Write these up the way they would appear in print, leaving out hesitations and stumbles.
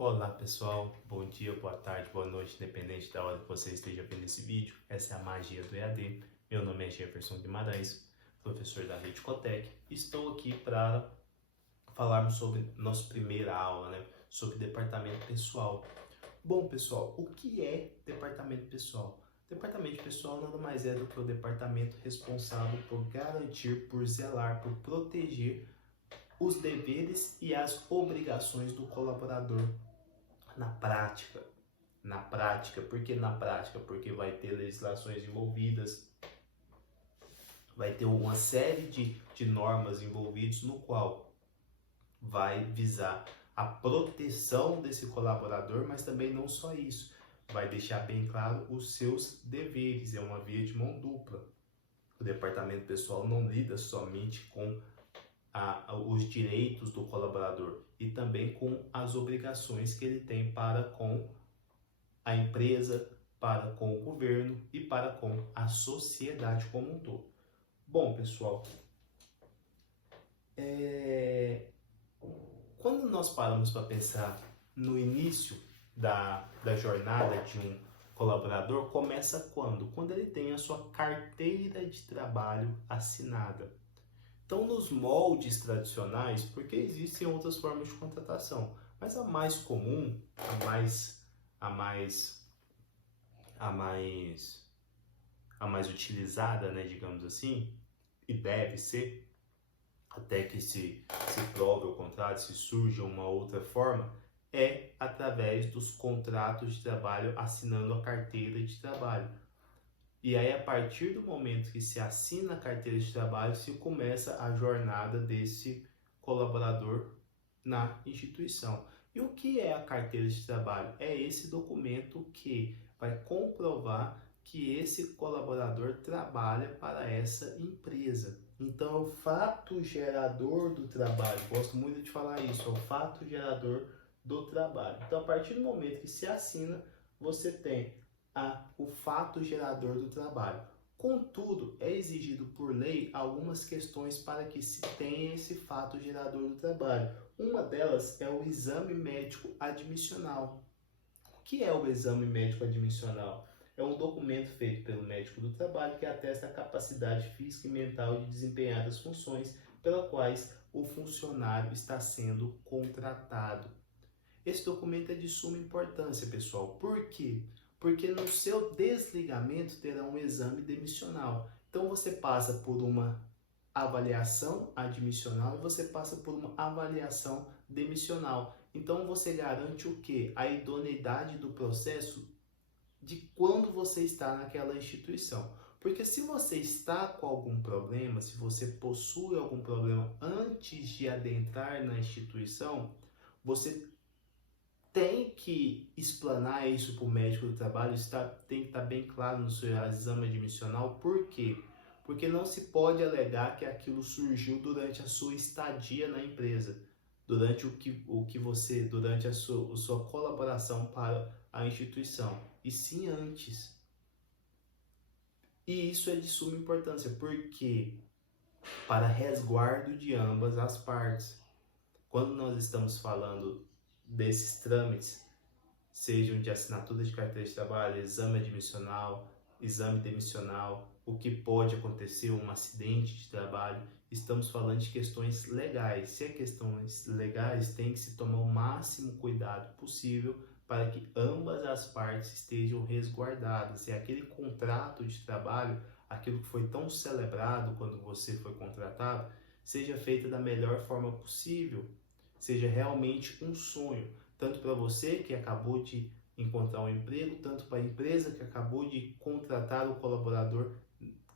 Olá pessoal, bom dia, boa tarde, boa noite, independente da hora que você esteja vendo esse vídeo. Essa é a magia do EAD. Meu nome é Jefferson Guimarães, professor da Rede Cotec. Estou aqui para falarmos sobre nossa primeira aula, sobre departamento pessoal. Bom pessoal, o que é departamento pessoal? Departamento pessoal nada mais é do que o departamento responsável por garantir, por zelar, por proteger os deveres e as obrigações do colaborador na prática. Por que na prática? Porque vai ter legislações envolvidas, vai ter uma série de normas envolvidas no qual vai visar a proteção desse colaborador, mas também não só isso, vai deixar bem claro os seus deveres, é uma via de mão dupla. O departamento pessoal não lida somente com os direitos do colaborador e também com as obrigações que ele tem para com a empresa, para com o governo e para com a sociedade como um todo. Bom, pessoal, quando nós paramos para pensar no início da jornada de um colaborador, começa quando? Quando ele tem a sua carteira de trabalho assinada. Então, nos moldes tradicionais, porque existem outras formas de contratação, mas a mais comum, a mais utilizada, digamos assim, e deve ser, até que se prove o contrário, se surja uma outra forma, é através dos contratos de trabalho, assinando a carteira de trabalho. E aí, a partir do momento que se assina a carteira de trabalho, se começa a jornada desse colaborador na instituição. E o que é a carteira de trabalho? É esse documento que vai comprovar que esse colaborador trabalha para essa empresa. Então, é o fato gerador do trabalho. Gosto muito de falar isso, é o fato gerador do trabalho. Então, a partir do momento que se assina, você tem o fato gerador do trabalho. Contudo, é exigido por lei algumas questões para que se tenha esse fato gerador do trabalho. Uma delas é o exame médico admissional. O que é o exame médico admissional? É um documento feito pelo médico do trabalho que atesta a capacidade física e mental de desempenhar as funções pelas quais o funcionário está sendo contratado. Esse documento é de suma importância, pessoal. Por quê? Porque no seu desligamento terá um exame demissional. Então você passa por uma avaliação admissional e você passa por uma avaliação demissional. Então você garante o quê? A idoneidade do processo de quando você está naquela instituição. Porque se você está com algum problema, se você possui algum problema antes de adentrar na instituição, você tem que explanar isso para o médico do trabalho, tem que estar bem claro no seu exame admissional. Por quê? Porque não se pode alegar que aquilo surgiu durante a sua estadia na empresa, durante durante a sua colaboração para a instituição, e sim antes. E isso é de suma importância, porque para resguardo de ambas as partes. Quando nós estamos falando desses trâmites, sejam de assinatura de carteira de trabalho, exame admissional, exame demissional, o que pode acontecer, um acidente de trabalho, estamos falando de questões legais. Se é questões legais, tem que se tomar o máximo cuidado possível para que ambas as partes estejam resguardadas. Se aquele contrato de trabalho, aquilo que foi tão celebrado quando você foi contratado, seja feito da melhor forma possível, seja realmente um sonho, tanto para você que acabou de encontrar um emprego, tanto para a empresa que acabou de contratar o colaborador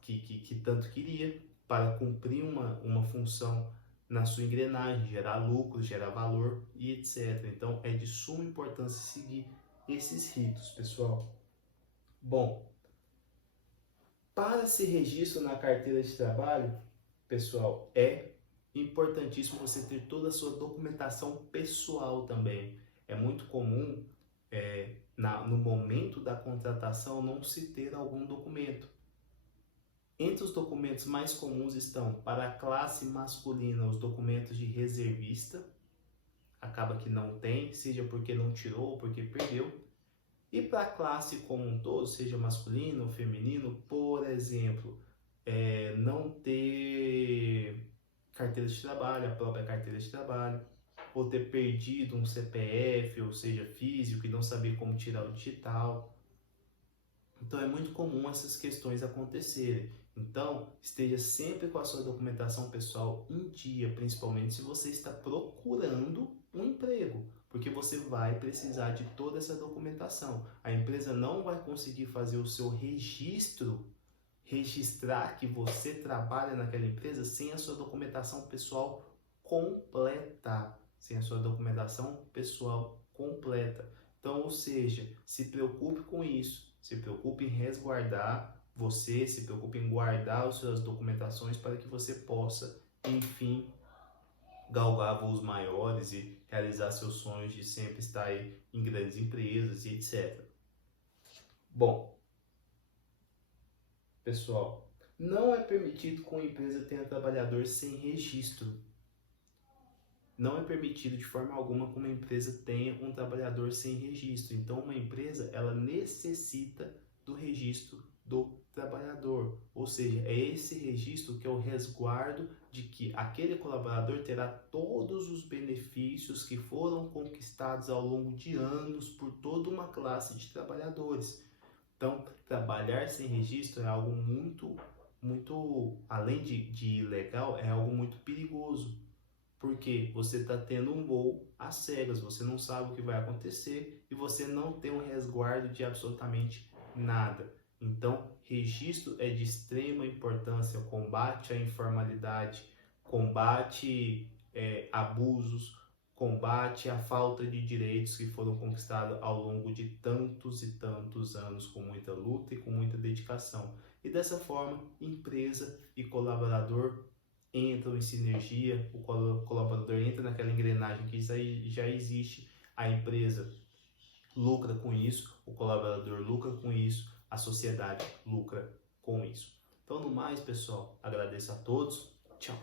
que tanto queria para cumprir uma função na sua engrenagem, gerar lucro, gerar valor e etc. Então é de suma importância seguir esses ritos, pessoal. Bom, para se registro na carteira de trabalho, pessoal, é importantíssimo você ter toda a sua documentação pessoal também. É muito comum, no momento da contratação, não se ter algum documento. Entre os documentos mais comuns estão, para a classe masculina, os documentos de reservista, acaba que não tem, seja porque não tirou ou porque perdeu. E para a classe como um todo, seja masculino ou feminino, por exemplo, não ter carteira de trabalho, a própria carteira de trabalho, ou ter perdido um CPF, ou seja, físico, e não saber como tirar o digital. Então é muito comum essas questões acontecerem. Então, esteja sempre com a sua documentação pessoal em dia, principalmente se você está procurando um emprego, porque você vai precisar de toda essa documentação. A empresa não vai conseguir fazer o seu registro, registrar que você trabalha naquela empresa sem a sua documentação pessoal completa, sem a sua documentação pessoal completa. Então, ou seja, se preocupe com isso. Se preocupe em resguardar você, se preocupe em guardar as suas documentações para que você possa, enfim, galgar voos maiores e realizar seus sonhos de sempre estar aí em grandes empresas e etc. Bom, pessoal, não é permitido que uma empresa tenha trabalhador sem registro. Não é permitido de forma alguma que uma empresa tenha um trabalhador sem registro. Então, uma empresa, ela necessita do registro do trabalhador. Ou seja, é esse registro que é o resguardo de que aquele colaborador terá todos os benefícios que foram conquistados ao longo de anos por toda uma classe de trabalhadores. Então, trabalhar sem registro é algo muito, além de ilegal, é algo muito perigoso. Porque você está tendo um voo às cegas, você não sabe o que vai acontecer e você não tem um resguardo de absolutamente nada. Então, registro é de extrema importância, combate à informalidade, combate abusos, combate à falta de direitos que foram conquistados ao longo de tantos e tantos anos, com muita luta e com muita dedicação. E dessa forma, empresa e colaborador entram em sinergia, o colaborador entra naquela engrenagem que já existe, a empresa lucra com isso, o colaborador lucra com isso, a sociedade lucra com isso. Então, no mais, pessoal, agradeço a todos. Tchau!